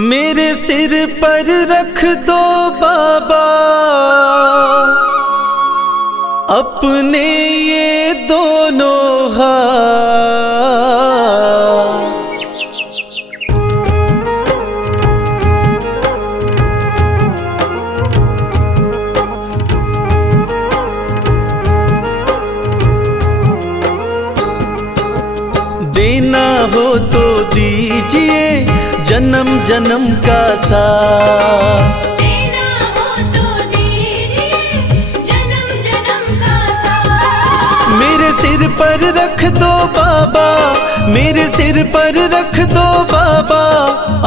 मेरे सिर पर रख दो बाबा अपने ये दोनों हाथ। देना हो तो दीजिए जन्म जन्म का साथ। देना हो तो दीजिए जन्म जन्म का साथ। मेरे सिर पर रख दो बाबा, मेरे सिर पर रख दो बाबा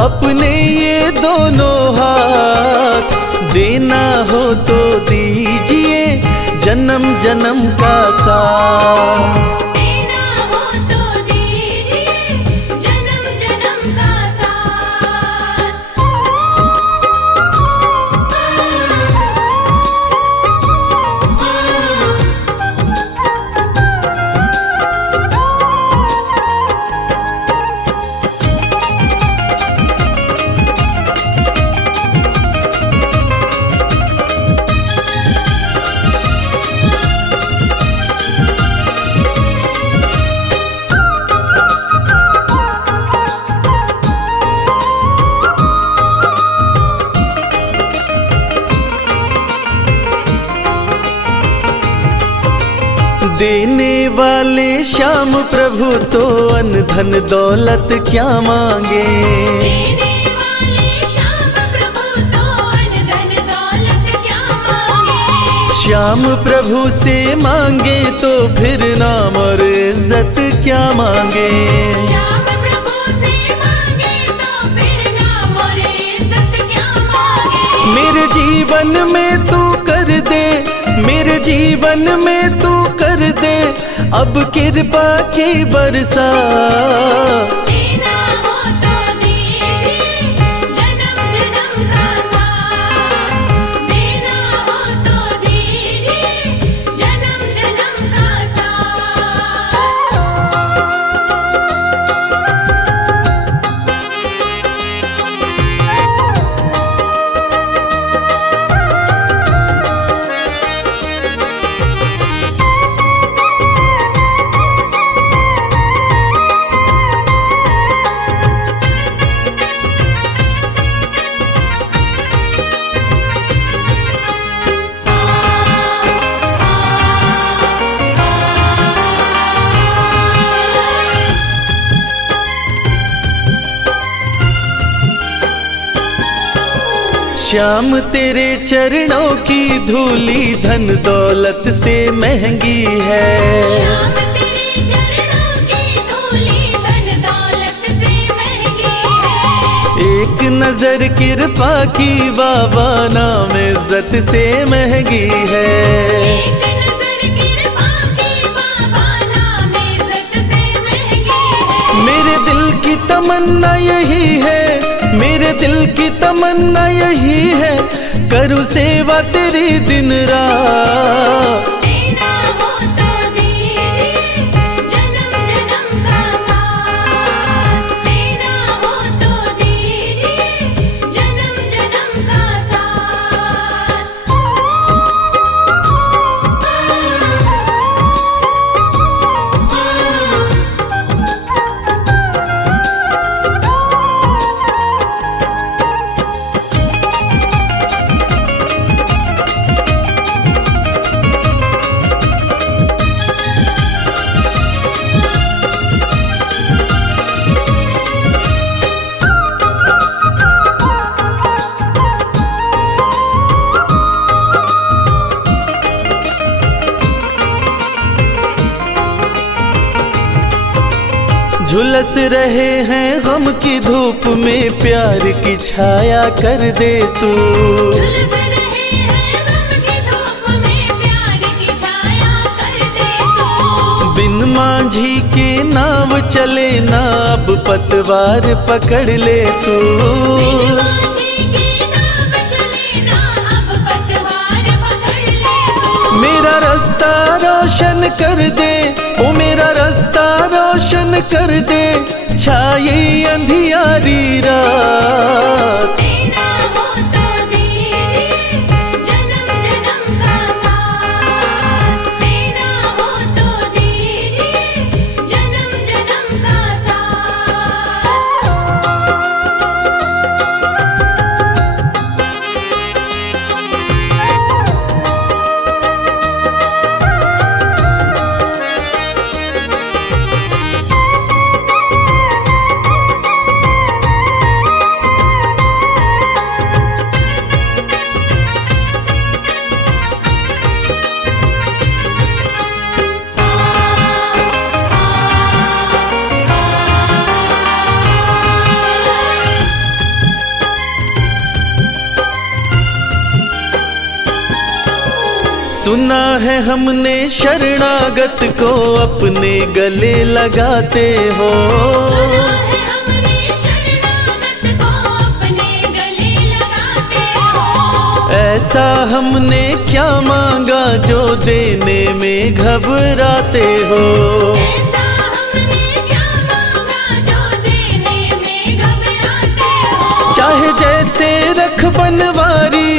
अपने ये दोनों हाथ। देना हो तो दीजिए जन्म जन्म का साथ। देना हो तो दीजिए जन्म जन्म का साथ। देने वाले श्याम प्रभु तो अन्न धन दौलत क्या मांगे। देने वाले श्याम प्रभु तो अन्न धन दौलत क्या मांगे। श्याम प्रभु से मांगे तो फिर नाम और इज्जत क्या मांगे। श्याम प्रभु से मांगे तो फिर नाम और इज्जत क्या मांगे। मेरे जीवन में तू कर दे, मेरे जीवन में तू कर दे अब कृपा की बरसात। देना हो तो दीजिए जन्म जन्म का साथ। देना हो तो दीजिए जन्म जन्म का साथ। श्याम तेरे चरणों की धूली धन दौलत से महंगी है। श्याम तेरे चरणों की धूली धन दौलत से महंगी है। एक नजर कृपा की बाबा नाम इज्जत से महंगी है। एक नजर कृपा की बाबा नाम इज्जत से महंगी है। मेरे दिल की तमन्ना यही है, मेरे दिल की तमन्ना यही है करूँ सेवा तेरी दिन रात। देना हो तो दीजिए जन्म जन्म का साथ। देना हो तो दीजिए जन्म जन्म का साथ। झुलस रहे हैं गम की धूप में प्यार की छाया कर दे तू। झुलस रहे हैं गम की धूप में प्यार की छाया कर दे तू। बिन मांझी के नाव चले ना अब पतवार पकड़ ले तू। बिन माझी की नाव चले ना अब पतवार पकड़ ले तू। मेरा रास्ता रोशन कर दे, ओ मेरा रास्ता रोशन कर दे, छाई अंधियारी रात। देना हो तो दीजिए जन्म जन्म का साथ, देना हो तो दीजिए जन्म जन्म का साथ। सुना है हमने शरणागत को अपने गले लगाते हो। सुना है हमने शरणागत को अपने गले लगाते हो। ऐसा हमने क्या मांगा जो देने में घबराते हो। ऐसा हमने क्या मांगा जो देने में घबराते हो। चाहे जैसे रख बनवारी,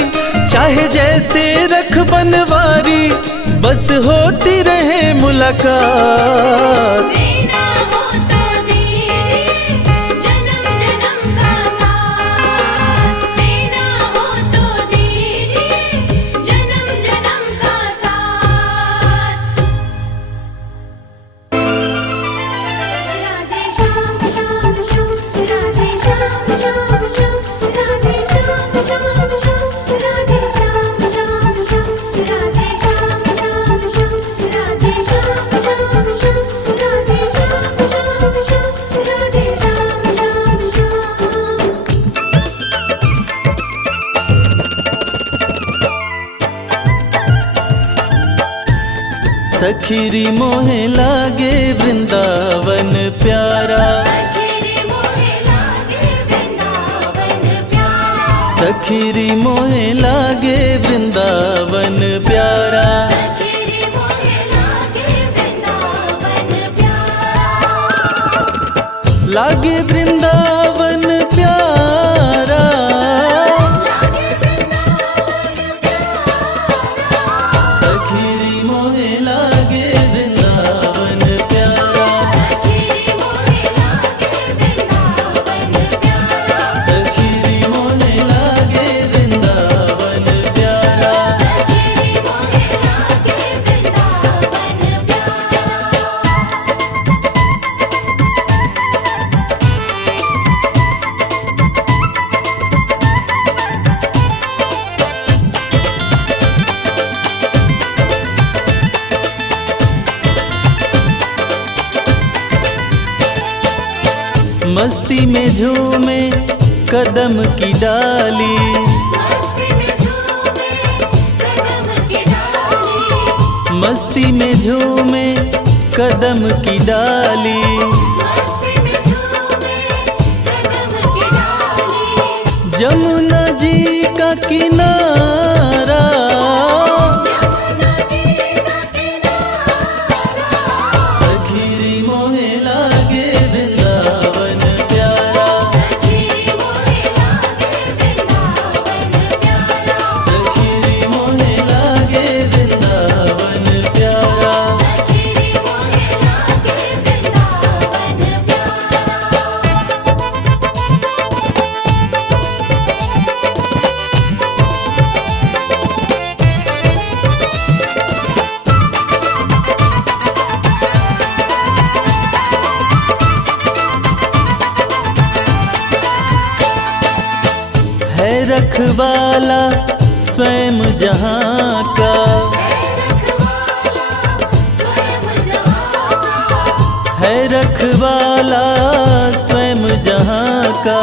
चाहे जैसे रख बनवारी, बस होती रहे मुलाकात। देना हो तो दीजिए जन्म जन्म का साथ, देना हो तो दीजिए जन्म जन्म का साथ। राधे श्याम श्याम श्याम, राधे श्याम श्याम श्याम, राधे श्याम श्याम श्याम, राधे श्याम श्याम श्याम, राधे श्याम श्याम श्याम, राधे श्याम श्याम श्याम, राधे श्याम श्याम श्याम, राधे श्याम श्याम श्याम। सखीरी मोहे लागे वृंदावन प्यारा, सखीरी मोहे लागे वृंदावन प्यारा, सखीरी मोहे लागे वृंदावन प्यारा। सखीरी मोहे लागे वृंदावन प्यारा, लागे वृंदावन प्यारा, लागे वृंदावन प्यारा। सखीरी मोहे लागे वृंदावन प्यारा, सखीरी मोहे लागे वृंदावन प्यारा, सखीरी मोहे लागे वृंदावन प्यारा। सखीरी मोहे लागे वृंदावन प्यारा। मस्ती में झूमे कदम की डाली, मस्ती में झूमे कदम की डाली, मस्ती में झूमे कदम की डाली। मस्ती में झूमे कदम की डाली। जमुना जी का किनारा, जमुना जी का किनारा, सखीरी मोहे लागे वृंदावन प्यारा, सखीरी मोहे लागे वृंदावन प्यारा, सखीरी मोहे लागे वृंदावन प्यारा। सखीरी मोहे लागे वृंदावन है रखवाला स्वयं जहाँ का, है रखवाला स्वयं जहाँ का।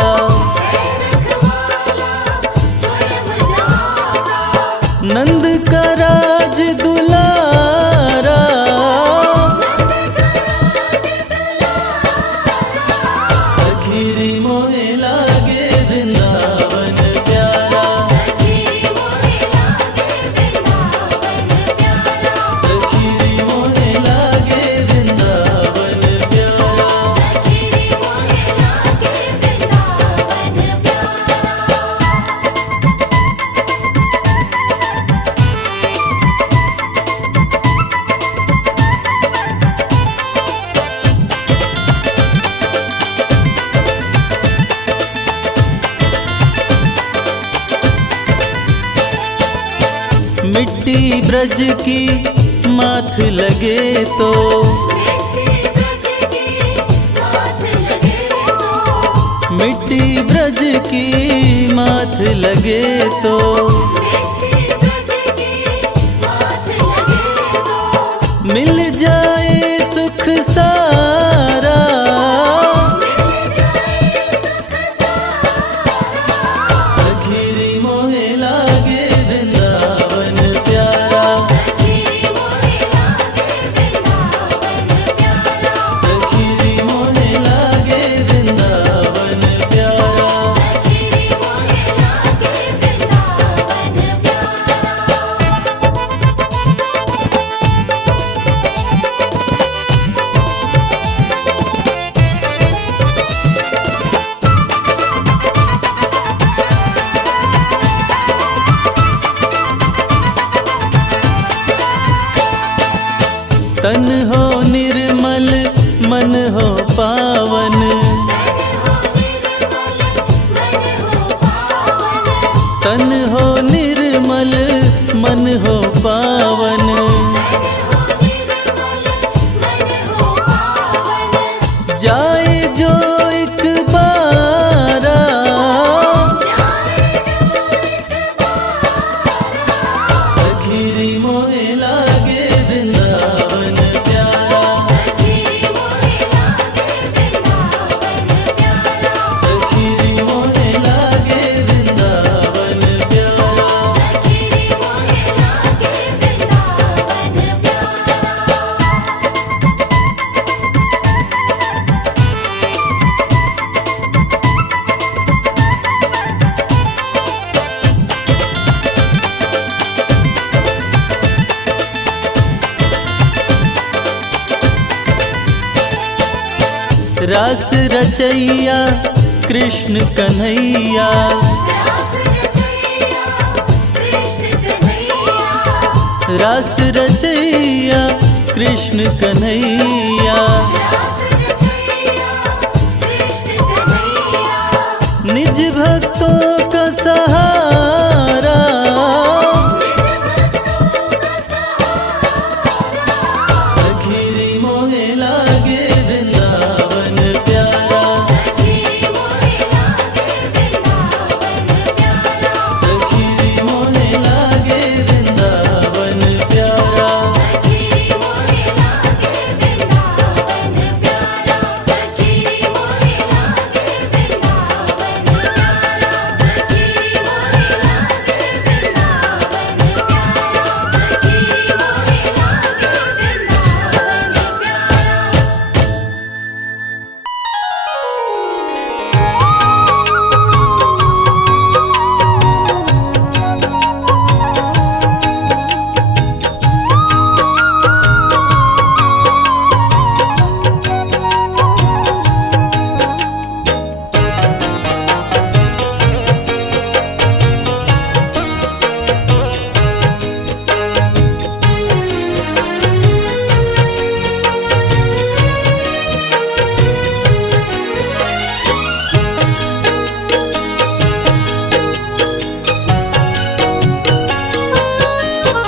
नंद का राज दुलारा, सखीरी मोहे लागे वृंदावन प्यारा, सखीरी मोहे लागे वृंदावन प्यारा। मिट्टी ब्रज की माथ लगे तो, मिट्टी ब्रज की माथ लगे तो, मिल जाए सुख सारा, सखीरी मोहे लागे वृंदावन प्यारा, सखीरी मोहे लागे वृंदावन प्यारा। तन हो निर्मल मन हो पावन, तन हो निर्मल मन हो पावन, जाए जो एक बारा, सखीरी मोहे लागे वृंदावन प्यारा, सखीरी मोहे लागे वृंदावन प्यारा। रास रचैया कृष्ण कन्हैया, रास रचैया कृष्ण कन्हैया, निज भक्तों का सहारा, सखीरी मोहे लागे वृंदावन प्यारा, सखीरी मोहे लागे वृंदावन प्यारा।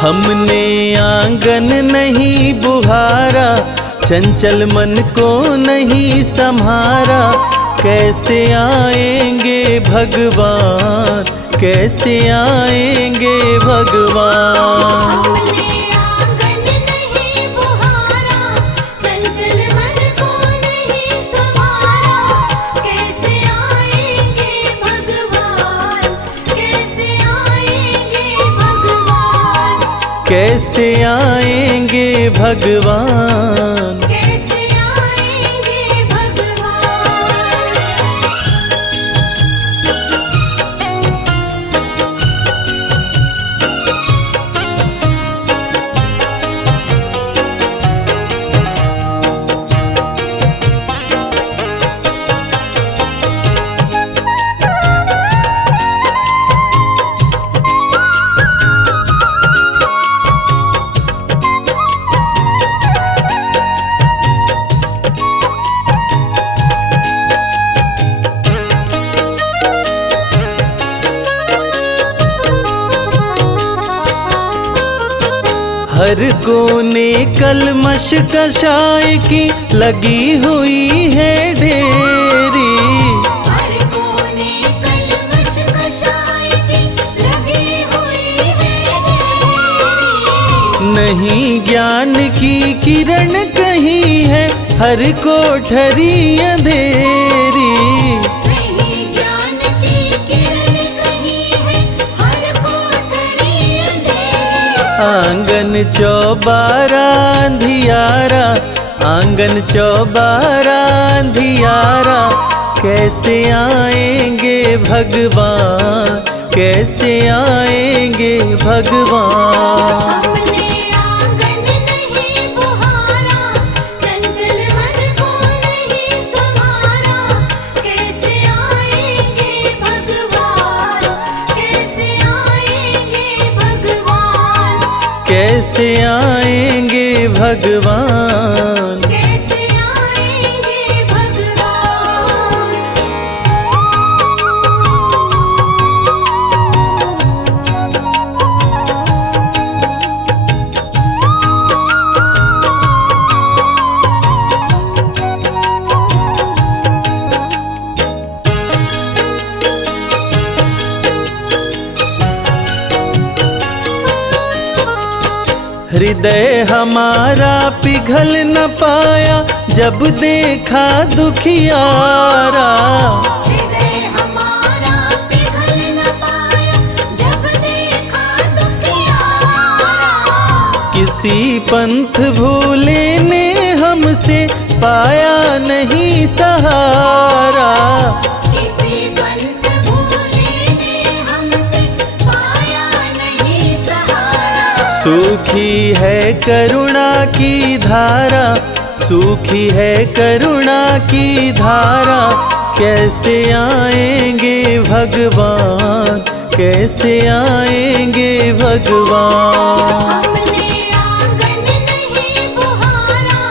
हमने आंगन नहीं बुहारा, चंचल मन को नहीं संहारा, कैसे आएंगे भगवान, कैसे आएंगे भगवान। हमने आंगन नहीं बुहारा, चंचल मन को नहीं संवारा, कैसे आएंगे भगवान, कैसे आएंगे भगवान, कैसे आएंगे भगवान। कैसे आएंगे भगवान। हर कोने कलमश कषाय की लगी हुई है ढेरी। हर कोने कलमश कषाय की लगी हुई है ढेरी। नहीं ज्ञान की किरण कहीं है हर कोठरी अंधेरी। नहीं ज्ञान की किरण कहीं है हर कोठरी अंधेरी। आंगन चौबारा अंधियारा, आंगन चौबारा अंधियारा, कैसे आएंगे भगवान, कैसे आएंगे भगवान। हमने आंगन नहीं बुहारा, चंचल मन को नहीं संवारा, कैसे आएंगे भगवान, कैसे आएंगे भगवान, कैसे आएंगे भगवान। कैसे आएंगे भगवान। हृदय हमारा पिघल न पाया जब देखा दुखियारा। हृदय हमारा पिघल न पाया जब देखा दुखियारा। किसी पंथ भूले ने हमसे पाया नहीं सहारा। किसी पंथ भूले ने हमसे पाया नहीं सहारा। सूखी है करुणा की धारा, सूखी है करुणा की धारा, कैसे आएंगे भगवान, कैसे आएंगे भगवान। हमने आंगन नहीं बुहारा,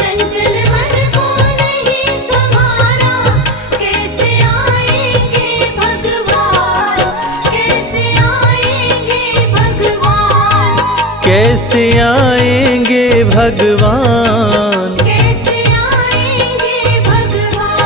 चंचल मन को नहीं संवारा, कैसे आएंगे भगवान, कैसे आएंगे भगवान, कैसे आएंगे भगवान। कैसे आएंगे भगवान।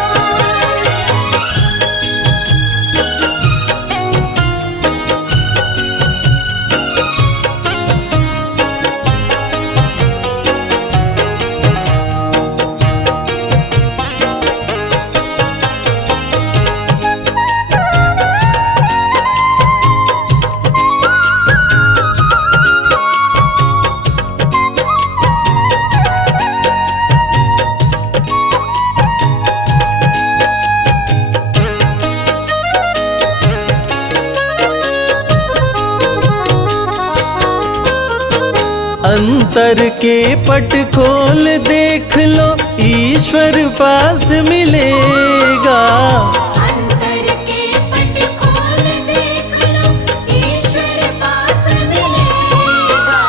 अंतर के पट खोल देख लो, ईश्वर पास मिलेगा। अंतर के पट खोल देख लो, ईश्वर पास मिलेगा।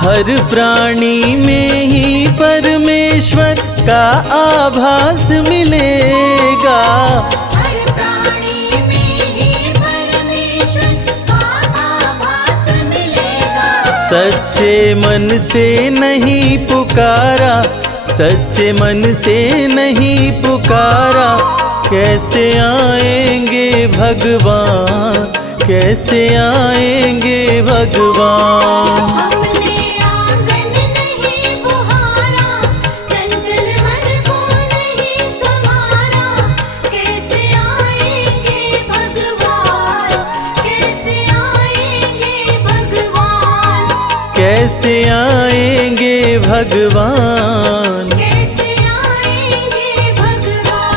हर प्राणी में ही परमेश्वर का आभास मिलेगा। हर प्राणी में ही परमेश्वर का आभास मिलेगा। सच्चे मन से नहीं पुकारा, सच्चे मन से नहीं पुकारा, कैसे आएंगे भगवान, कैसे आएंगे भगवान। हमने आंगन नहीं बुहारा, चंचल मन को नहीं संवारा, कैसे आएंगे भगवान, कैसे आएंगे भगवान, कैसे आएंगे भगवान। कैसे आएंगे भगवान।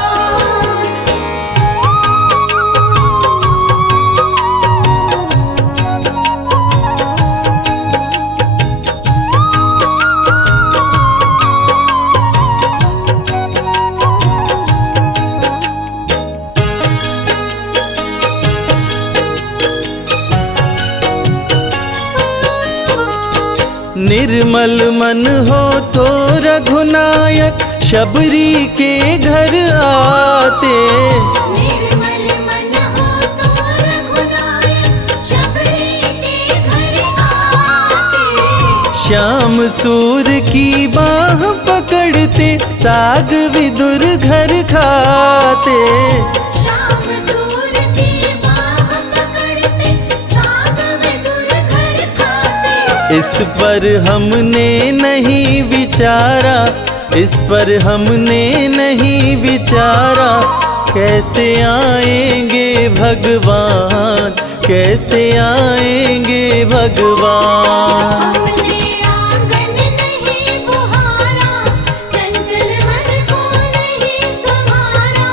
निर्मल मन हो तो रघुनायक शबरी के घर आते। निर्मल मन हो तो रघुनायक शबरी के घर आते। शाम सूर की बाह पकड़ते साग विदुर घर खाते। शाम सूर की बाह पकड़ते साग विदुर घर खाते। इस पर हमने नहीं विचारा, इस पर हमने नहीं विचारा, कैसे आएंगे भगवान, कैसे आएंगे भगवान। हमने आंगन नहीं बुहारा, चंचल मन को नहीं संवारा,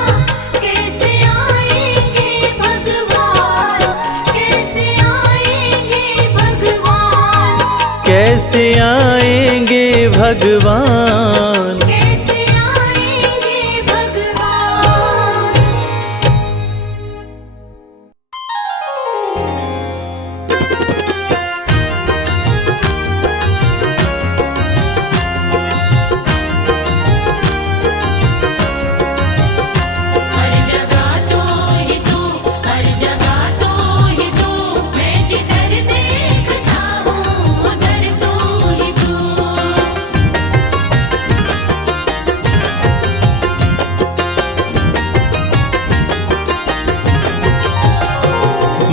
कैसे आएंगे भगवान, कैसे आएंगे भगवान, कैसे आएंगे भगवान। कैसे आएंगे भगवान। हर जगह तो ही तू, हर जगह तो ही तू, मैं जिधर देखता हूँ उधर तो ही तू।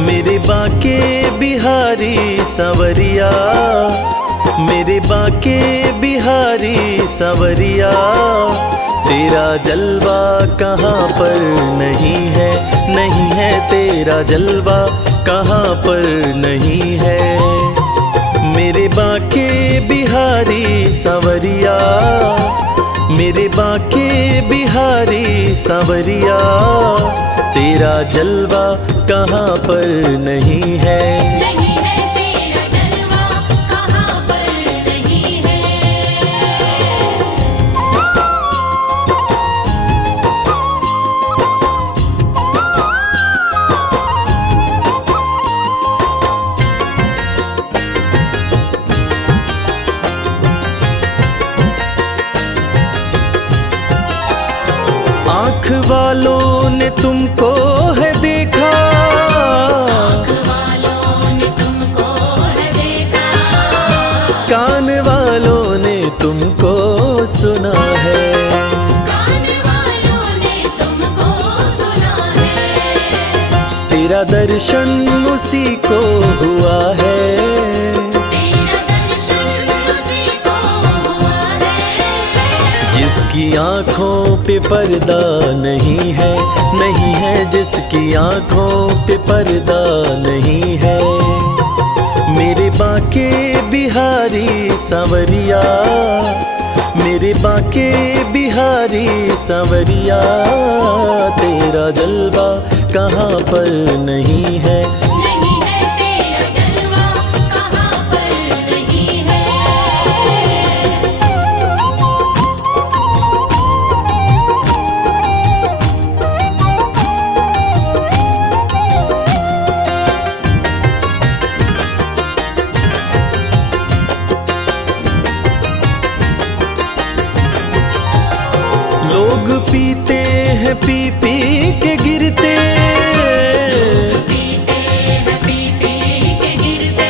मेरे बाके बिहारी सांवरिया, मेरे बाके बिहारी सांवरिया, तेरा जलवा कहाँ पर नहीं है, नहीं है तेरा जलवा कहाँ पर नहीं है। मेरे बाके बिहारी सांवरिया, मेरे बाके बिहारी सांवरिया, तेरा जलवा कहाँ पर नहीं है। नहीं है तेरा जलवा कहाँ पर नहीं है। आँख वालों ने तुमको है देखा, आँख वालों ने तुमको है देखा, कान वालों ने तुमको सुना है, कान वालों ने तुमको सुना है। तेरा दर्शन उसी को हुआ है, तेरा दर्शन उसी को हुआ है। जिसकी आँखों पे पर्दा नहीं है, नहीं है जिसकी आँखों पे पर्दा नहीं है। मेरे बाके बिहारी सांवरिया, मेरे बाके बिहारी सांवरिया, तेरा जलवा कहाँ पर नहीं है। नहीं है तेरा जलवा कहाँ पर नहीं है। लोग पीते हैं पी पी के गिरते, पीते हैं पी पी के गिरते,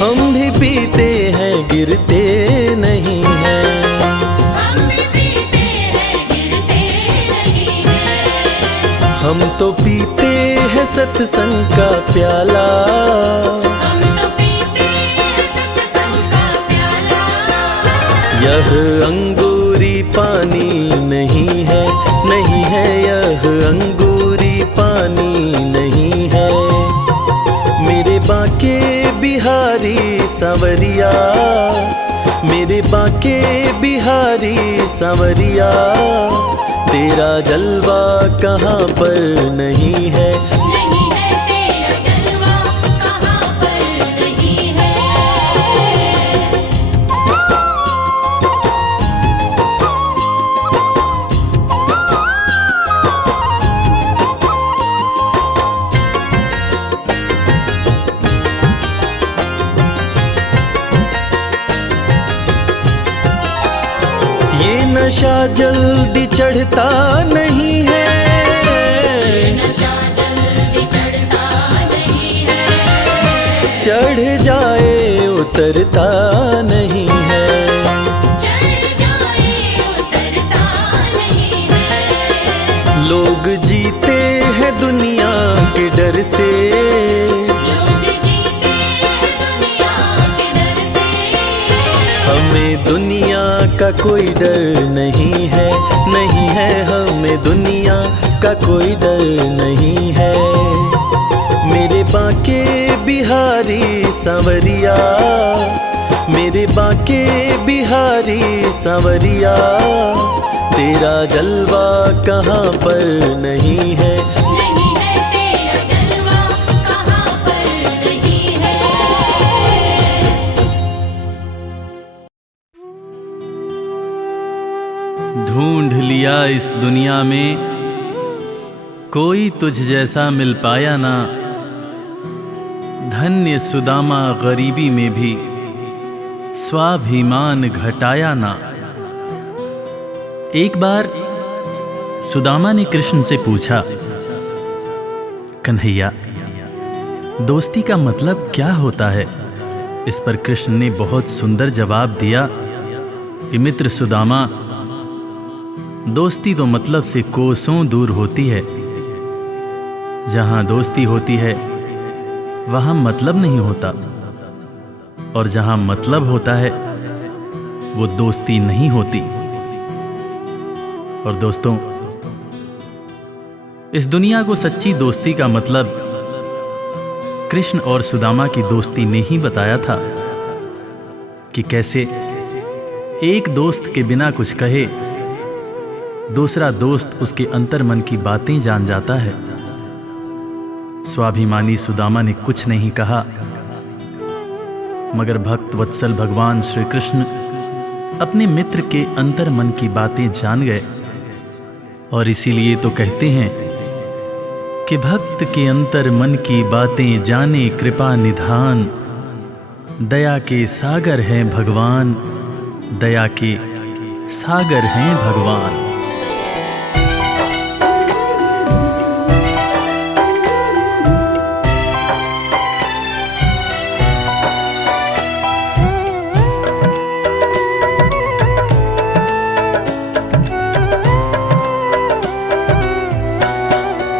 हम भी पीते हैं गिरते नहीं हैं। हम भी पीते हैं गिरते नहीं हैं। हम तो पीते हैं सत्संग का प्याला, हम तो पीते हैं सत्संग का प्याला। यह अंगूरी पानी नहीं है, नहीं है यह अंगूरी पानी नहीं है। मेरे बाके बिहारी सांवरिया, मेरे बाके बिहारी सांवरिया, तेरा जलवा कहाँ पर नहीं है। नहीं है तेरा जलवा कहाँ पर नहीं है। ये नशा जल्दी चढ़ता नहीं है, नशा जल्दी चढ़ता नहीं है। चढ़ जाए उतरता नहीं है। चढ़ जाए उतरता नहीं है। लोग जीते हैं दुनिया के डर से, लोग जीते हैं दुनिया के डर से। हमें दुनिया का कोई डर नहीं है, नहीं है हमें दुनिया का कोई डर नहीं है। मेरे बांके बिहारी सांवरिया, मेरे बांके बिहारी सांवरिया, तेरा जलवा कहाँ पर नहीं है। नहीं है तेरा जलवा कहाँ पर नहीं है। ढूंढ लिया इस दुनिया में, कोई तुझ जैसा मिल पाया ना। धन्य सुदामा गरीबी में भी स्वाभिमान घटाया ना। एक बार सुदामा ने कृष्ण से पूछा, कन्हैया दोस्ती का मतलब क्या होता है? इस पर कृष्ण ने बहुत सुंदर जवाब दिया कि मित्र सुदामा, दोस्ती तो मतलब से कोसों दूर होती है। जहां दोस्ती होती है वहां मतलब नहीं होता, और जहां मतलब होता है वो दोस्ती नहीं होती। और दोस्तों, इस दुनिया को सच्ची दोस्ती का मतलब कृष्ण और सुदामा की दोस्ती ने ही बताया था कि कैसे एक दोस्त के बिना कुछ कहे दूसरा दोस्त उसके अंतर्मन की बातें जान जाता है। स्वाभिमानी सुदामा ने कुछ नहीं कहा, मगर भक्त वत्सल भगवान श्री कृष्ण अपने मित्र के अंतर्मन की बातें जान गए। और इसीलिए तो कहते हैं कि भक्त के अंतर्मन की बातें जाने कृपा निधान। दया के सागर हैं भगवान, दया के सागर हैं भगवान।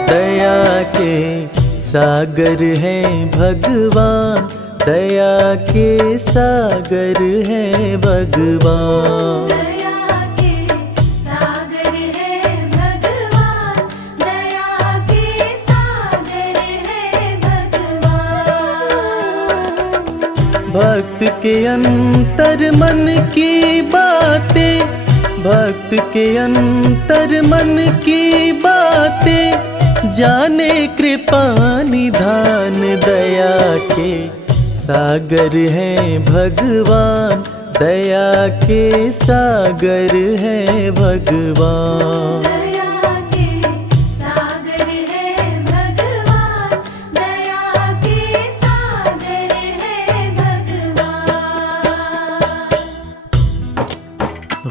दया के सागर हैं भगवान, दया के सागर हैं भगवान। दया के सागर है भगवान, दया के सागर है भगवान। भक्त के अंतर मन की बातें, भक्त के अंतर मन की बातें जाने कृपा निधान। दया के सागर हैं भगवान, दया के सागर हैं भगवान। दया के सागर है भगवान, दया के सागर है भगवान।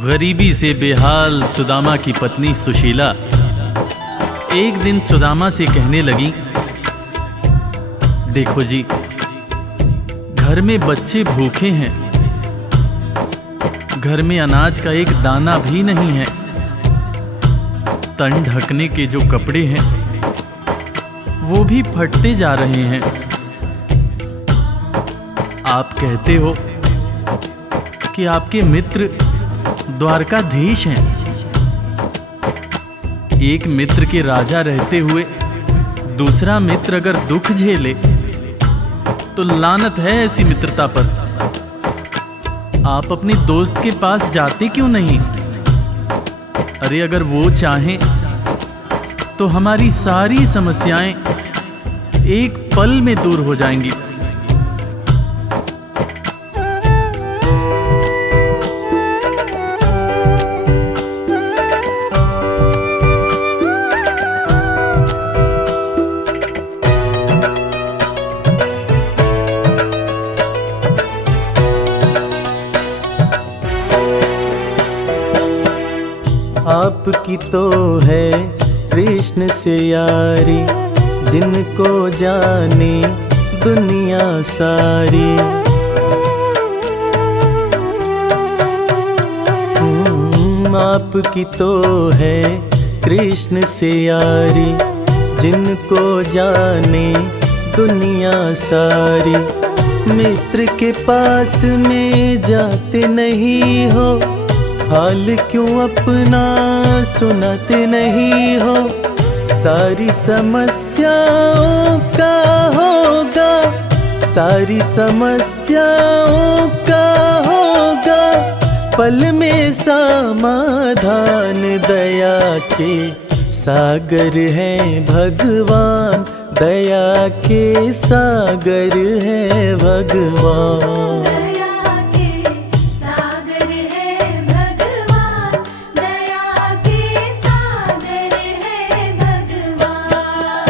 गरीबी से बेहाल सुदामा की पत्नी सुशीला एक दिन सुदामा से कहने लगी, देखो जी, घर में बच्चे भूखे हैं, घर में अनाज का एक दाना भी नहीं है, तन ढकने के जो कपड़े हैं वो भी फटते जा रहे हैं। आप कहते हो कि आपके मित्र द्वारकाधीश हैं। एक मित्र के राजा रहते हुए दूसरा मित्र अगर दुख झेले तो लानत है ऐसी मित्रता पर। आप अपने दोस्त के पास जाते क्यों नहीं? अरे अगर वो चाहें तो हमारी सारी समस्याएं एक पल में दूर हो जाएंगी। आपकी तो है कृष्ण से यारी, जिनको जाने दुनिया सारी। आपकी तो है कृष्ण से यारी, जिनको जाने दुनिया सारी। मित्र के पास में जाते नहीं हो, हाल क्यों अपना सुनाते नहीं हो। सारी समस्याओं का होगा, सारी समस्याओं का होगा पल में समाधान। दया के सागर हैं भगवान, दया के सागर हैं भगवान। दया के सागर है भगवान, दया के सागर है भगवान।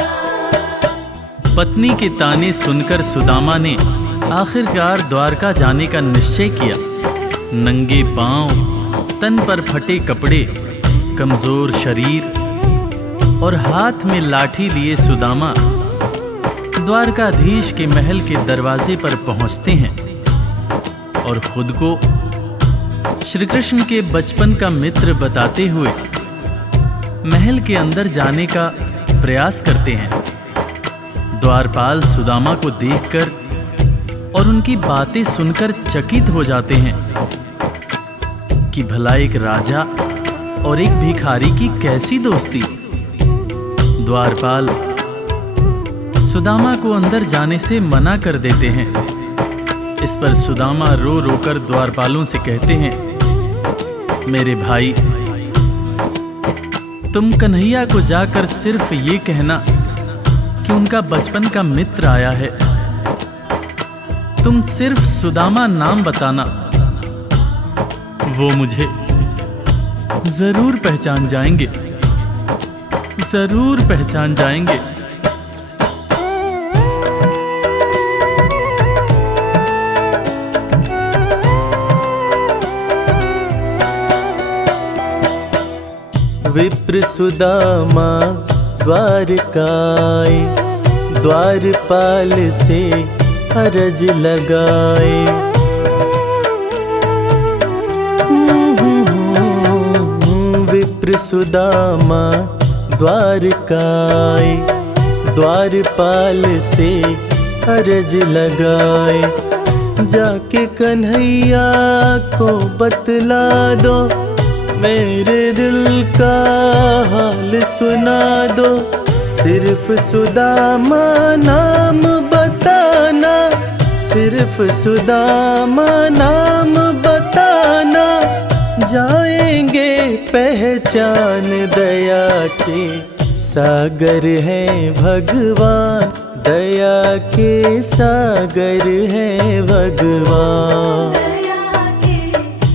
पत्नी के ताने सुनकर सुदामा ने आखिरकार द्वारका जाने का निश्चय किया। नंगे पांव, तन पर फटे कपड़े, कमजोर शरीर और हाथ में लाठी लिए सुदामा द्वारकाधीश के महल के दरवाजे पर पहुंचते हैं और खुद को श्री कृष्ण के बचपन का मित्र बताते हुए महल के अंदर जाने का प्रयास करते हैं। द्वारपाल सुदामा को देखकर और उनकी बातें सुनकर चकित हो जाते हैं कि भला एक राजा और एक भिखारी की कैसी दोस्ती। द्वारपाल सुदामा को अंदर जाने से मना कर देते हैं। इस पर सुदामा रो रो कर द्वारपालों से कहते हैं, मेरे भाई, तुम कन्हैया को जाकर सिर्फ ये कहना कि उनका बचपन का मित्र आया है। तुम सिर्फ सुदामा नाम बताना, वो मुझे जरूर पहचान जाएंगे, जरूर पहचान जाएंगे। विप्र सुदामा द्वारकाए, द्वारपाल से अरज लगाए। विप्र सुदामा द्वारकाए, द्वारपाल से अरज लगाए। जाके कन्हैया को बतला दो, मेरे दिल का हाल सुना दो। सिर्फ सुदामा नाम बताना, सिर्फ सुदामा नाम बताना, जाएंगे पहचान। दया के सागर हैं भगवान, दया के सागर हैं भगवान। दया के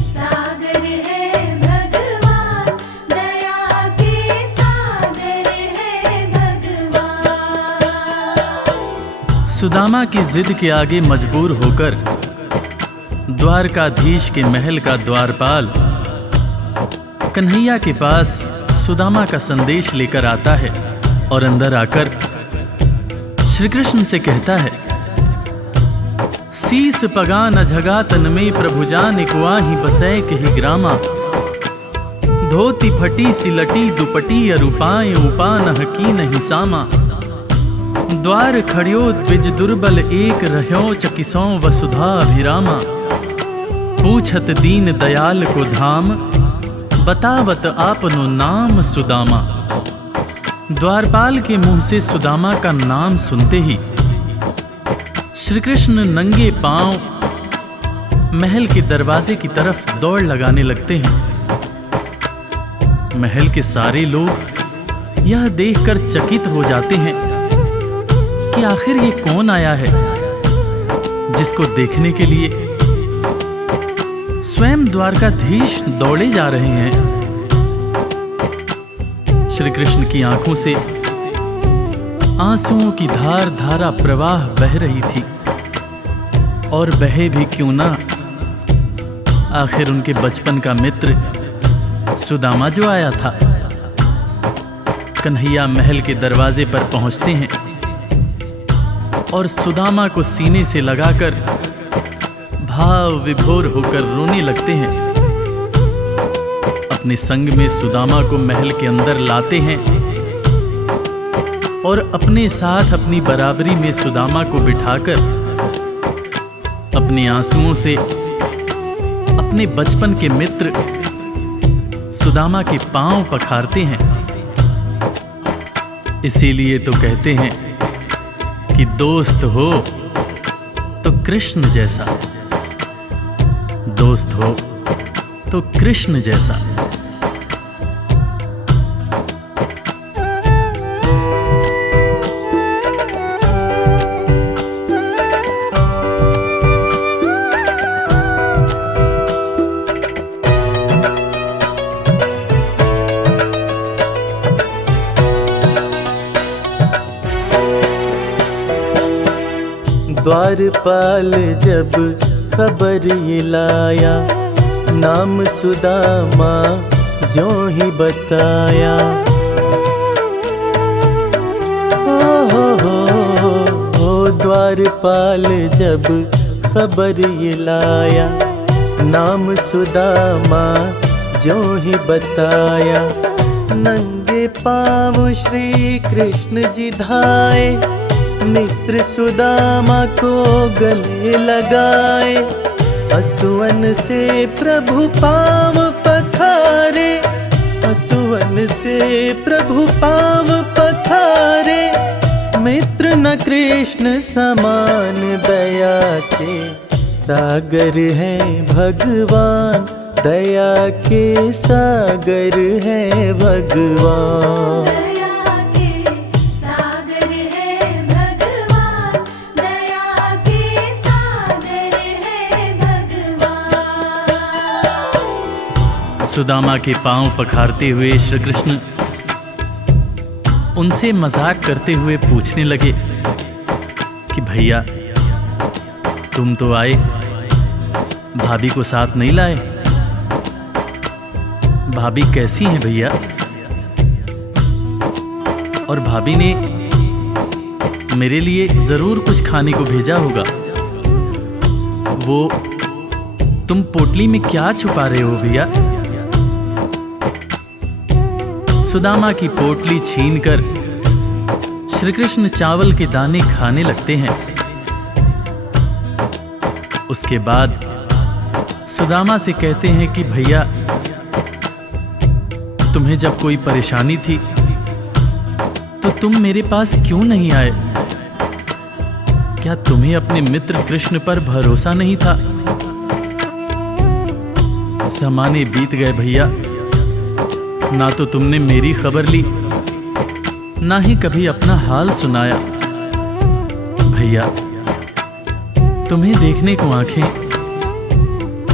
सागर है भगवान, दया के सागर है भगवान। सुदामा की जिद के आगे मजबूर होकर द्वारकाधीश के महल का द्वारपाल कन्हैया के पास सुदामा का संदेश लेकर आता है और अंदर आकर श्री कृष्ण से कहता है, शीस पगा न झगा तन में प्रभु जान कुआही बसै कही ग्रामा। धोती फटी सिलटी दुपटी अरुपाए उपा न हकी नहीं सामा। द्वार खड़ियो द्विज दुर्बल एक रह्यो चकिसों वसुधा अभिरामा। पूछत दीन दयाल को धाम, बतावत आपनो नाम सुदामा। द्वारपाल के मुंह से सुदामा का नाम सुनते ही श्री कृष्ण नंगे पांव महल के दरवाजे की तरफ दौड़ लगाने लगते हैं। महल के सारे लोग यह देखकर चकित हो जाते हैं कि आखिर ये कौन आया है जिसको देखने के लिए स्वयं द्वारकाधीश दौड़े जा रहे हैं। श्री कृष्ण की आंखों से आंसुओं की धार धारा प्रवाह बह रही थी, और बहे भी क्यों ना, आखिर उनके बचपन का मित्र सुदामा जो आया था। कन्हैया महल के दरवाजे पर पहुंचते हैं और सुदामा को सीने से लगाकर भाव विभोर होकर रोने लगते हैं। अपने संग में सुदामा को महल के अंदर लाते हैं और अपने साथ अपनी बराबरी में सुदामा को बिठाकर अपने आंसुओं से अपने बचपन के मित्र सुदामा के पांव पखारते हैं। इसीलिए तो कहते हैं कि दोस्त हो तो कृष्ण जैसा, दोस्त हो तो कृष्ण जैसा। द्वारपाल जब खबर ये लाया, नाम सुदामा ज्यों ही बताया। ओ द्वारपाल जब खबर ये लाया, नाम सुदामा ज्यों ही बताया। नंगे पाँव श्री कृष्ण जी धाए, मित्र सुदामा को गले लगाए। असुवन से प्रभु पाँव पखारे, असुवन से प्रभु पाँव पखारे। मित्र न कृष्ण समान दया के सागर हैं भगवान, दया के सागर हैं भगवान। सुदामा के पांव पखारते हुए श्री कृष्ण उनसे मजाक करते हुए पूछने लगे कि भैया तुम तो आए, भाभी को साथ नहीं लाए। भाभी कैसी हैं भैया? और भाभी ने मेरे लिए जरूर कुछ खाने को भेजा होगा। वो तुम पोटली में क्या छुपा रहे हो भैया? सुदामा की पोटली छीनकर श्री कृष्ण चावल के दाने खाने लगते हैं। उसके बाद सुदामा से कहते हैं कि भैया तुम्हें जब कोई परेशानी थी तो तुम मेरे पास क्यों नहीं आए? क्या तुम्हें अपने मित्र कृष्ण पर भरोसा नहीं था? ज़माने बीत गए भैया, ना तो तुमने मेरी खबर ली, ना ही कभी अपना हाल सुनाया। भैया तुम्हें देखने को आंखें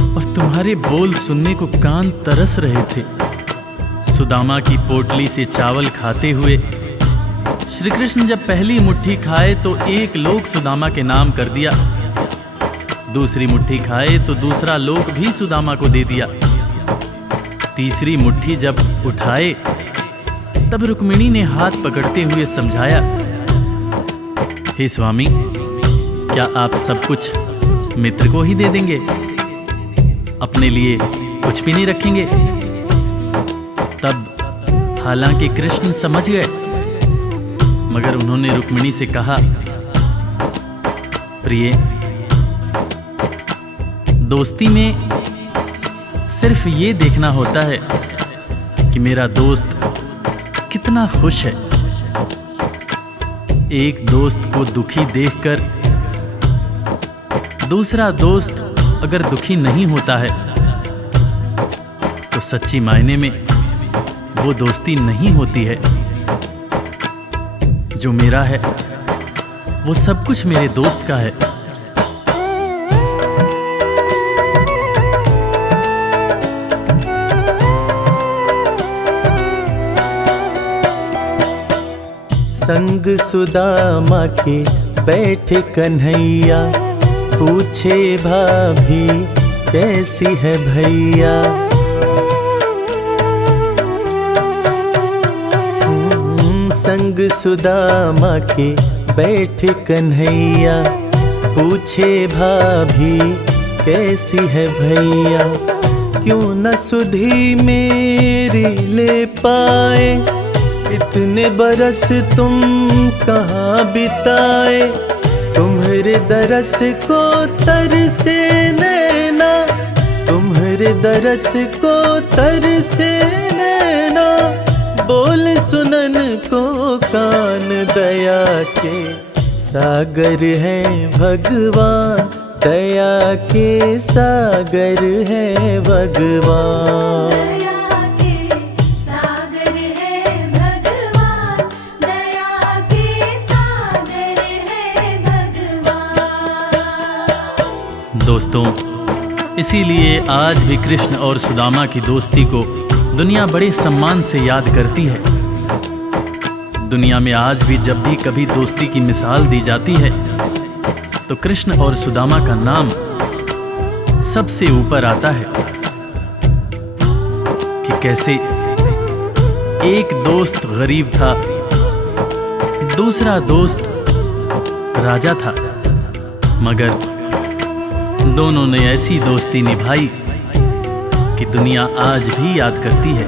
और तुम्हारे बोल सुनने को कान तरस रहे थे। सुदामा की पोटली से चावल खाते हुए श्री कृष्ण जब पहली मुट्ठी खाए तो एक लोक सुदामा के नाम कर दिया, दूसरी मुट्ठी खाए तो दूसरा लोक भी सुदामा को दे दिया। तीसरी मुट्ठी जब उठाए तब रुक्मिणी ने हाथ पकड़ते हुए समझाया, हे स्वामी क्या आप सब कुछ मित्र को ही दे देंगे, अपने लिए कुछ भी नहीं रखेंगे? तब हालांकि कृष्ण समझ गए, मगर उन्होंने रुक्मिणी से कहा, प्रिय दोस्ती में सिर्फ ये देखना होता है कि मेरा दोस्त कितना खुश है। एक दोस्त को दुखी देखकर दूसरा दोस्त अगर दुखी नहीं होता है तो सच्ची मायने में वो दोस्ती नहीं होती है। जो मेरा है वो सब कुछ मेरे दोस्त का है। संग सुदामा के बैठे कन्हैया, पूछे भाभी कैसी है भैया। संग सुदामा के बैठे कन्हैया, पूछे भाभी कैसी है भैया। क्यों न सुधी मेरी ले पाए, इतने बरस तुम कहाँ बिताए। तुम्हारे दरस को तरसे नैना, तुम्हारे दरस को तरसे नैना। बोल सुनन को कान, दया के सागर है भगवान, दया के सागर है भगवान। दया के सागर है भगवान, दया के सागर है भगवान। दोस्तों, इसीलिए आज भी कृष्ण और सुदामा की दोस्ती को दुनिया बड़े सम्मान से याद करती है। दुनिया में आज भी जब भी कभी दोस्ती की मिसाल दी जाती है तो कृष्ण और सुदामा का नाम सबसे ऊपर आता है कि कैसे एक दोस्त गरीब था, दूसरा दोस्त राजा था, मगर दोनों ने ऐसी दोस्ती निभाई कि दुनिया आज भी याद करती है।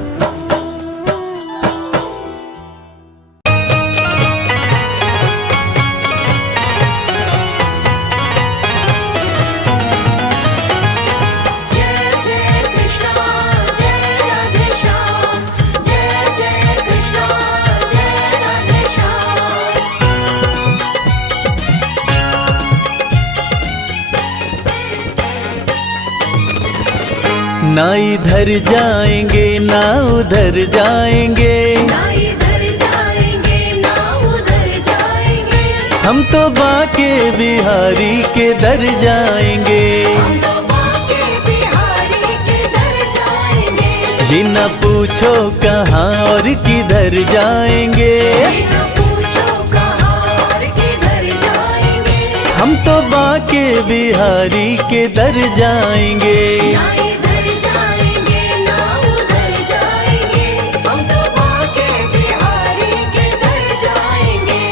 ना इधर जाएंगे ना उधर जाएंगे, ना इधर जाएंगे ना उधर जाएंगे। हम तो बाके बिहारी के दर जाएंगे। हम तो बाके बिहारी के दर जाएंगे। जी न पूछो कहाँ और किधर जाएंगे, बिना पूछो कहाँ और किधर जाएंगे। हम तो बाके बिहारी के दर जाएंगे। ना इधर जाएंगे ना उधर जाएंगे, हम तो बाके बिहारी के दर जाएंगे।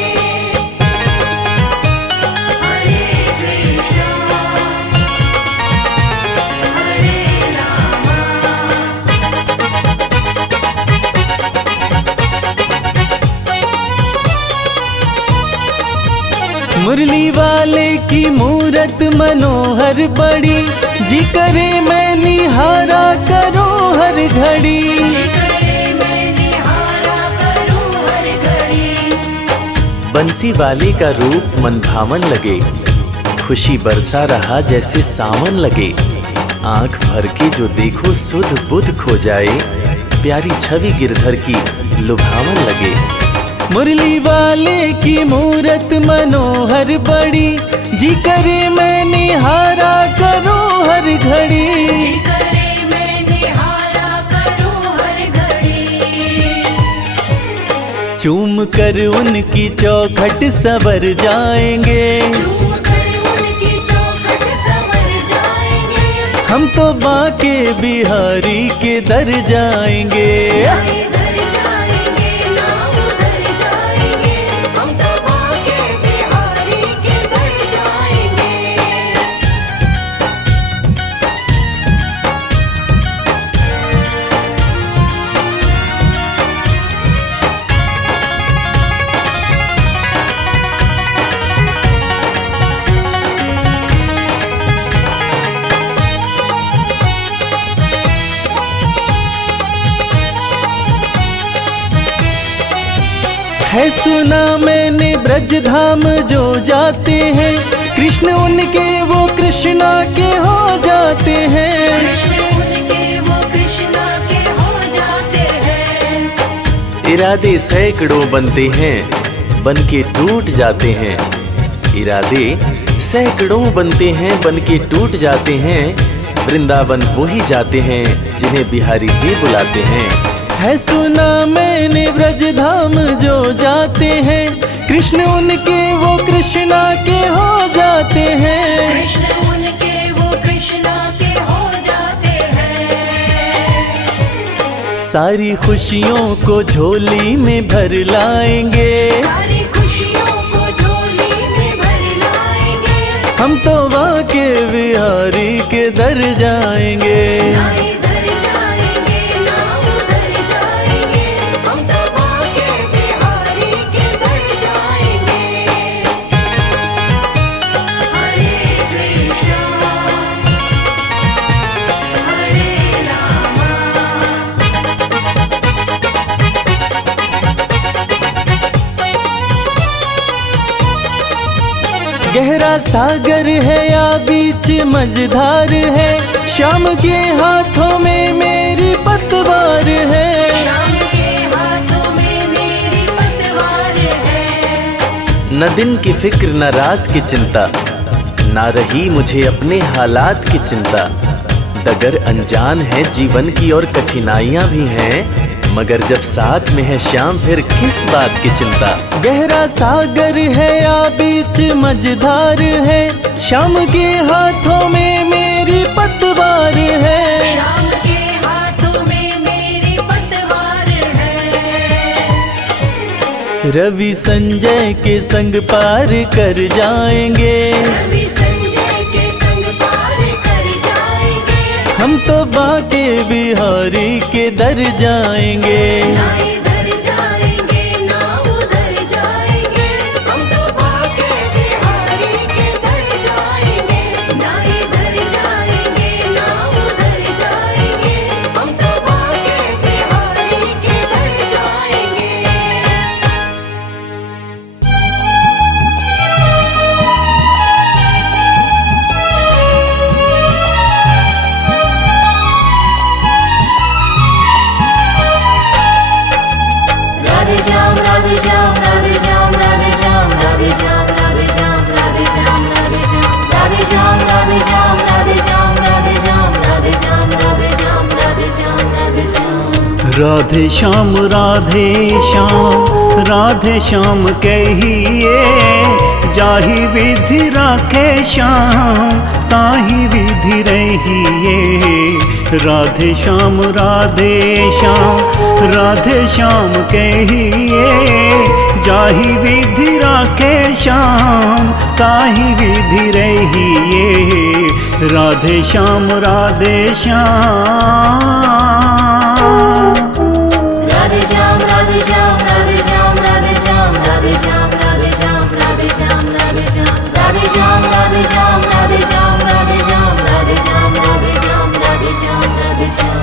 हरे कृष्णा हरे रामा। मुरली वाले की मूरत मनोहर बड़ी, जी करे मैं निहारा करो हर घड़ी। करे मैं निहारा करूं हर घड़ी। बंसी वाले का रूप मन भावन लगे, खुशी बरसा रहा जैसे सावन लगे। आंख भर के जो देखो सुध बुध खो जाए, प्यारी छवि गिरधर की लुभावन लगे। मुरली वाले की मूरत मनोहर बड़ी, जी करे मैं निहारा करो हर घड़ी। करे मैं निहारा करूं हर घड़ी। चूम कर उनकी चौखट सवर जाएंगे, चूम कर उनकी चौखट संवर जाएंगे। हम तो बाके बिहारी के दर जाएंगे। ना इधर जाएंगे ना उधर जाएंगे, हम तो बाके बिहारी के दर जाएंगे। ना इधर जाएंगे ना उधर जाएंगे, हम तो बाके बिहारी के दर जाएंगे। हम तो बाके बिहारी के दर जाएंगे। हरे कृष्णा हरे रामा। है सुना मैंने ब्रज धाम जो जाते हैं, कृष्ण उनके वो कृष्णा के हो जाते हैं। कृष्ण उनके वो कृष्णा के हो जाते हैं। इरादे सैकड़ों बनते हैं बन के टूट जाते हैं। इरादे सैकड़ों बनते हैं बन के टूट जाते हैं। वृंदावन वो ही जाते हैं जिन्हें बिहारी जी बुलाते हैं। है सुना मैंने ब्रज धाम जो जाते हैं, कृष्ण उनके वो कृष्णा के हो जाते हैं। कृष्ण उनके वो कृष्णा के हो जाते हैं। सारी खुशियों को झोली में भर लाएंगे, सारी खुशियों को झोली में भर लाएंगे। हम तो बाके बिहारी के दर जाएंगे। ना इधर गहरा सागर है या बीच मझधार है, शाम के हाथों में मेरी पतवार है। शाम के हाथों में मेरी पतवार है। न दिन की फिक्र न रात की चिंता, ना रही मुझे अपने हालात की चिंता। डगर अनजान है जीवन की और कठिनाइयां भी हैं, मगर जब साथ में है श्याम फिर किस बात की चिंता। गहरा सागर है या बीच मझधार है, शाम के हाथों में मेरी पतवार है। शाम के हाथों में मेरी पतवार है। रवि संजय के संग पार कर जाएंगे, रवि संजय के संग पार कर जाएंगे। हम तो बाके बिहारी के दर जाएंगे। ना इधर जाएंगे ना उधर जाएंगे, हम तो बाके बिहारी के दर जाएंगे। ना इधर जाएंगे ना उधर जाएंगे, हम तो बाके बिहारी के दर जाएंगे। राधे श्याम राधे श्याम राधे श्याम राधे श्याम राधे श्याम राधे श्याम राधे श्याम राधे श्याम राधे श्याम राधे श्याम राधे श्याम राधे श्याम राधे श्याम राधे श्याम राधे श्याम राधे श्याम। राधे श्याम राधे श्याम कहिए, जाहि विधि राखे श्याम ताहि विधि रहिए। राधे श्याम राधे श्याम कहिए, जाहि विधि राखे श्याम ताहि विधि रहिए। राधे श्याम राधे श्याम। राधे श्याम राधे श्याम राधे श्याम राधे श्याम राधे श्याम राधे श्याम राधे श्याम राधे श्याम राधे श्याम राधे श्याम राधे श्याम राधे श्याम राधे श्याम राधे श्याम राधे श्याम राधे श्याम।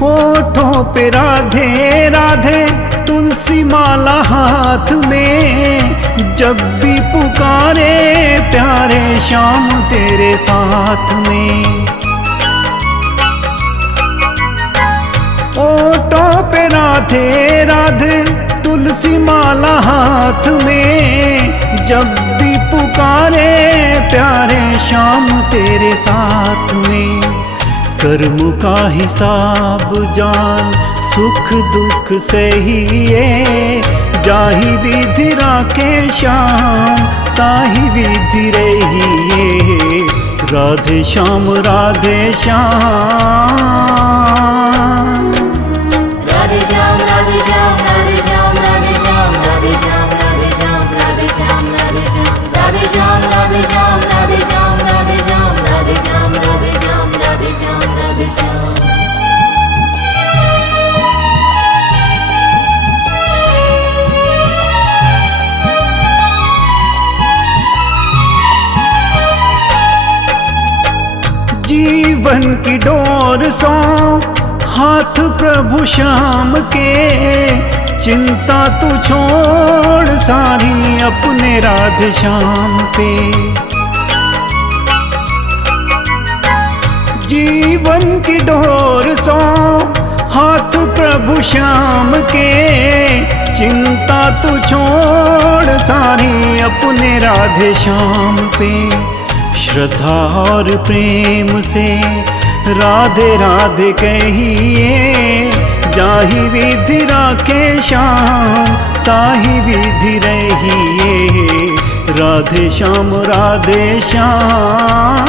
होठों पे राधे राधे तुलसी माला हाथ में, जब भी पुकारे प्यारे श्याम तेरे साथ में। होठों पे राधे राधे तुलसी माला हाथ में, जब भी पुकारे प्यारे श्याम तेरे साथ में। कर्म का हिसाब जान सुख दुख सहिए, जाहि विधि राखे श्याम ताहि विधि रहिए। राधे श्याम राधे श्याम। राधे श्याम राधे श्याम राधे श्याम राधे श्याम राधे श्याम राधे श्याम राधे श्याम राधे श्याम राधे श्याम राधे श्याम राधे श्याम राधे श्याम राधे श्याम राधे श्याम राधे श्याम राधे श्याम। जीवन की डोर सो हाथ प्रभु श्याम के, चिंता तू छोड़ सारी अपने राधे श्याम पे। जीवन की डोर सो हाथ प्रभु श्याम के, चिंता तू छोड़ सारी अपने राधे श्याम पे। श्रद्धा और प्रेम से राधे राधे कहिए, जाहि विधि राखे श्याम ताहि विधि रहिए। राधे श्याम राधे श्याम।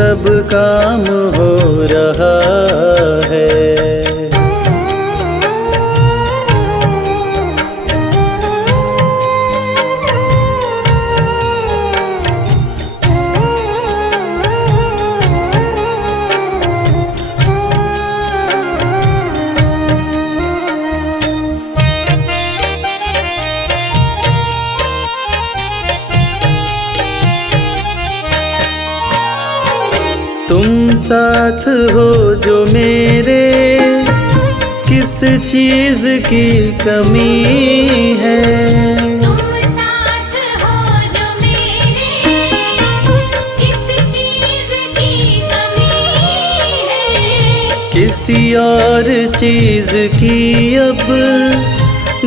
सब काम हो रहा है। तुम साथ हो जो मेरे, किस चीज की कमी है। तुम साथ हो जो मेरे, किस चीज की कमी है। किसी और चीज की अब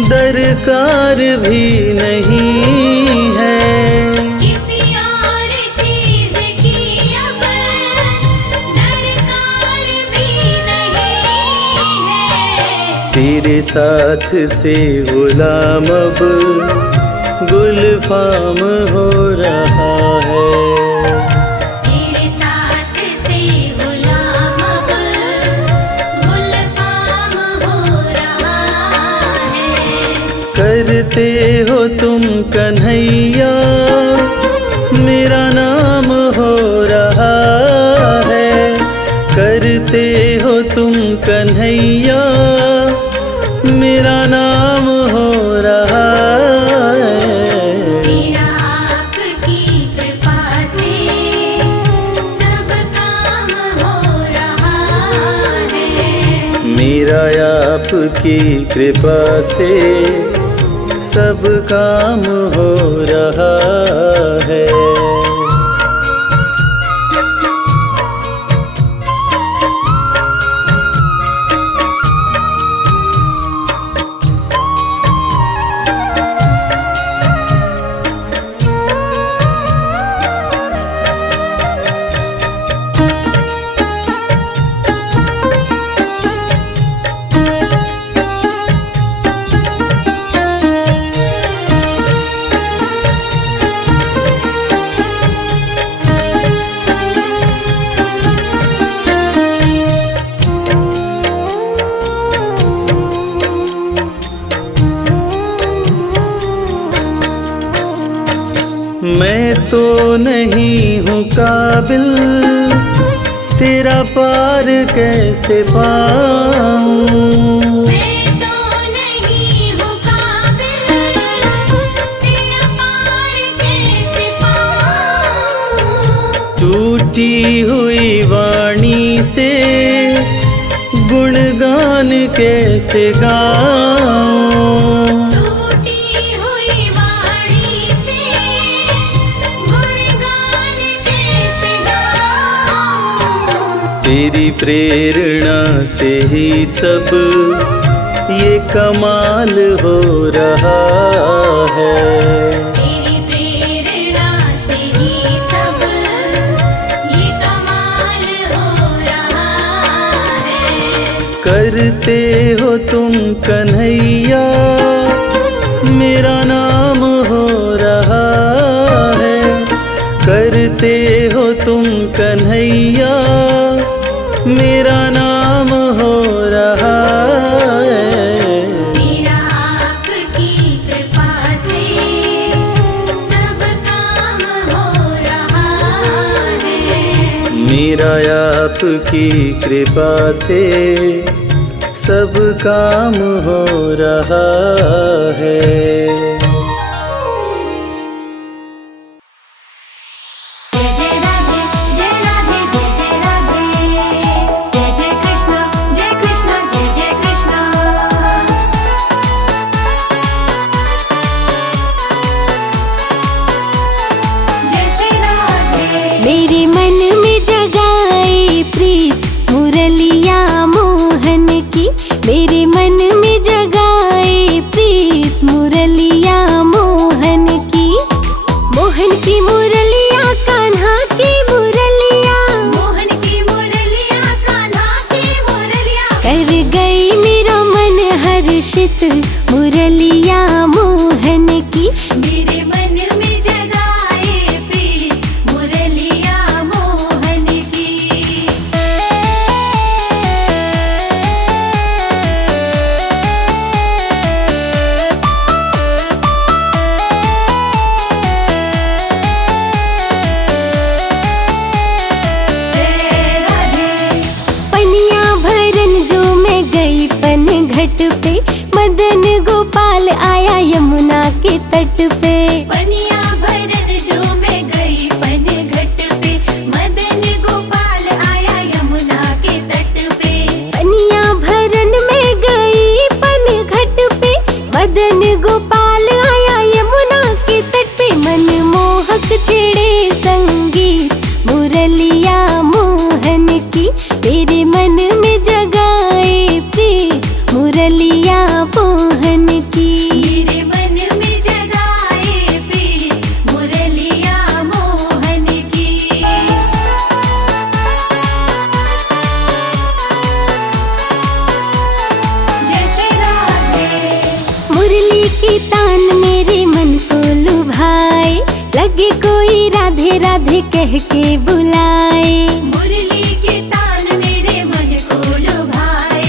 दरकार भी नहीं है। किसी और चीज की अब दरकार भी नहीं है। तेरे साथ से गुलाम अब गुलफाम हो रहा है। तेरे साथ से गुलाम अब गुलफाम हो रहा है। करते हो तुम कन्हैया, मेरा नाम हो रहा है। करते हो तुम कन्हैया, मेरा नाम हो रहा है। मेरा आपकी कृपा से सब काम हो रहा है। मेरा आपकी कृपा से सब काम हो रहा है। मैं तो नहीं हूँ काबिल, तेरा पार कैसे पाऊँ। मैं तो नहीं हूँ काबिल, तेरा पार कैसे पाऊँ। टूटी हुई वाणी से गुणगान कैसे गाऊँ। टूटी हुई वाणी से गुणगान कैसे गाऊँ। तेरी प्रेरणा से ही सब ये कमाल हो रहा है। तेरी प्रेरणा से ही सब ये कमाल हो रहा है। करते हो तुम कन्हैया, मेरा नाम हो रहा है। करते हो तुम कन्हैया, मेरा नाम हो रहा है। मेरा आपकी कृपा से सब काम हो रहा है। मेरा आपकी कृपा से सब काम हो रहा है। जय जय राधे, जय राधे, जय जय राधे। जय जय कृष्ण, जय कृष्ण, जय जय कृष्ण। जय श्री राधे। मेरे मन में जगाए प्रीत मुरलिया मोहन की। मेरे मन में जगाए प्रीत मुरलिया मोहन की। मोहन की मुरलिया कान्हा की मुरलिया। मोहन की मुरलिया कान्हा की मुरलिया। कर गई मेरा मन हर्षित मुरलिया मोहन की। मेरे मन में जगाए प्रीत मुरलिया मोहन की, मेरे मन में जगाए प्रीत मुरलिया मोहन की। मेरे मन में जगाए प्रीत मुरलिया मोहन की। जय श्री राधे। मुरली की तान मेरे मन को लुभाए, लगे कोई राधे राधे कह के बुलाए। मुरली के तान मेरे मन को लुभाए,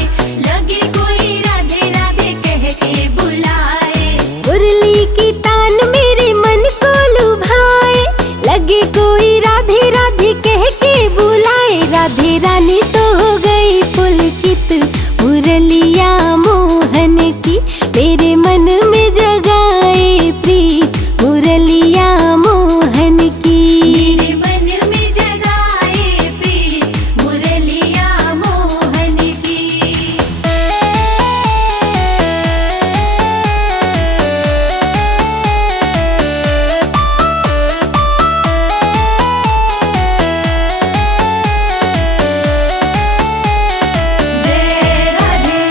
लगे कोई राधे राधे कह के बुलाए। मुरली की तान मेरे मन को लुभाए, लगे कोई राधे राधे कह के बुलाए। राधे रानी तो हो गई पुलकित मुरलिया मोहन की, मेरे मन में जगाए प्रीत मुरलिया मोहन की। मेरे मन में जगाए प्रीत मुरलिया मोहन की। जय राधे।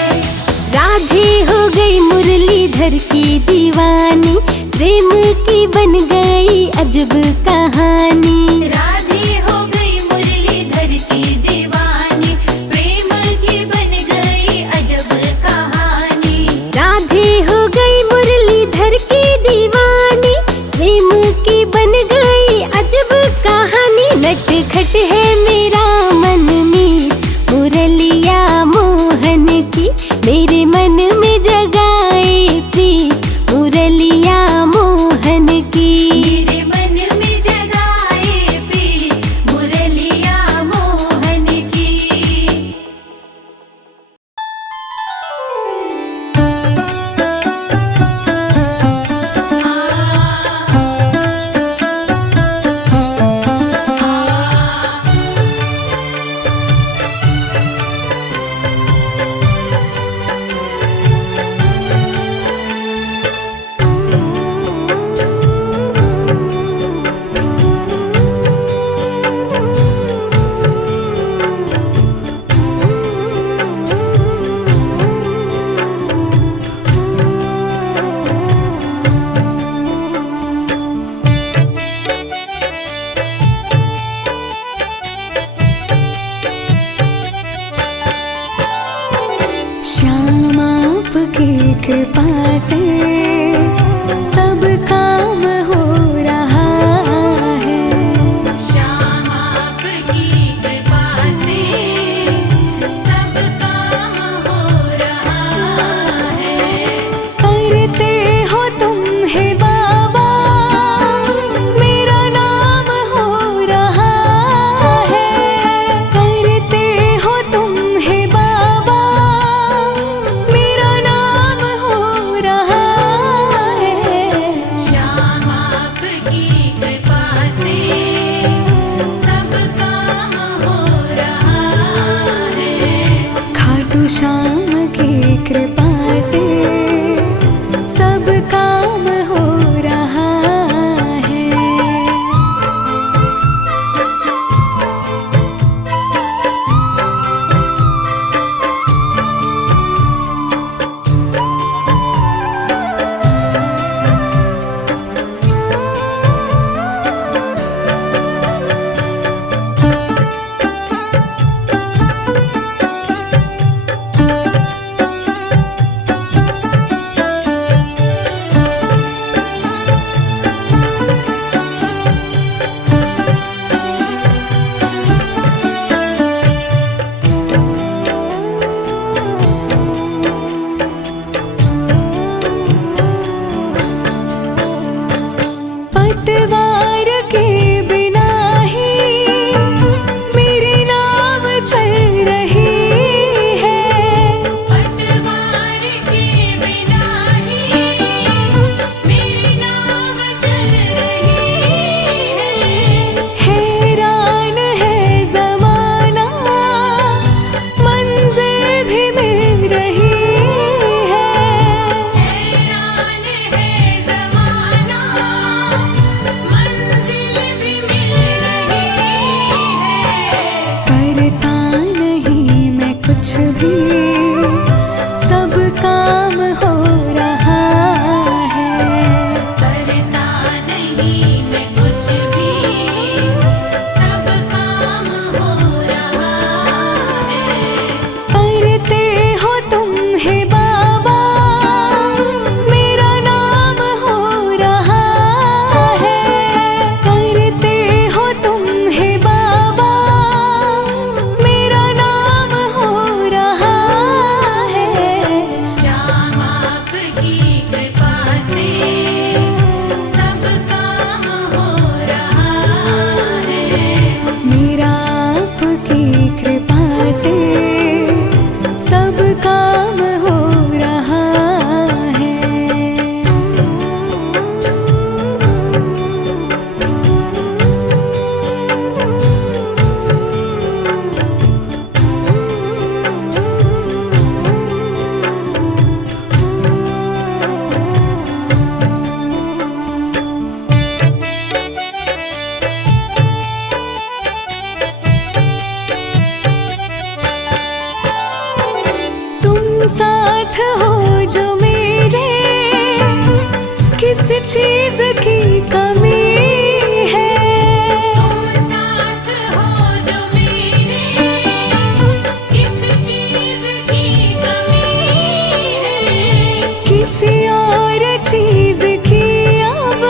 राधे हो गई मुरलीधर की दीवानी, प्रेम की बन गई अजब कहानी। राधे हो गई मुरलीधर की दीवानी, प्रेम की बन गई अजब कहानी। राधे हो गई मुरलीधर की दीवानी, प्रेम की बन गई अजब कहानी। नटखट है मेरा मन मीत मुरलिया मोहन की, मेरे मन में जगाए प्रीत मुरलिया मोहन की। मेरे मन में जगाए प्रीत मुरलिया मोहन की। श्याम आपकी कृपा से सब काम हो रहा है। श्याम आपकी कृपा से सब काम हो रहा है। करते हो तुम है बाबा, मेरा नाम हो रहा है। करते हो तुम है बाबा, मेरा नाम हो रहा हो रहा है। करते हो तुम है बाबा, मेरा नाम हो रहा है। करते हो तुम है बाबा, मेरा नाम हो रहा है। श्याम आपकी कृपा से सब काम हो रहा है। मेरा आपकी कृपा से सब काम हो रहा है। तुम साथ हो जो मेरे, किस चीज की कमी है। तुम साथ हो जो मेरे, किस चीज की कमी है। किसी और चीज की अब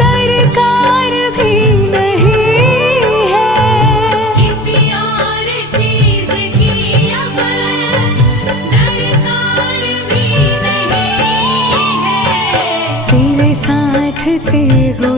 दरकार भी नहीं है। किसी और चीज की अब दरकार भी नहीं है। तेरे साथ से हो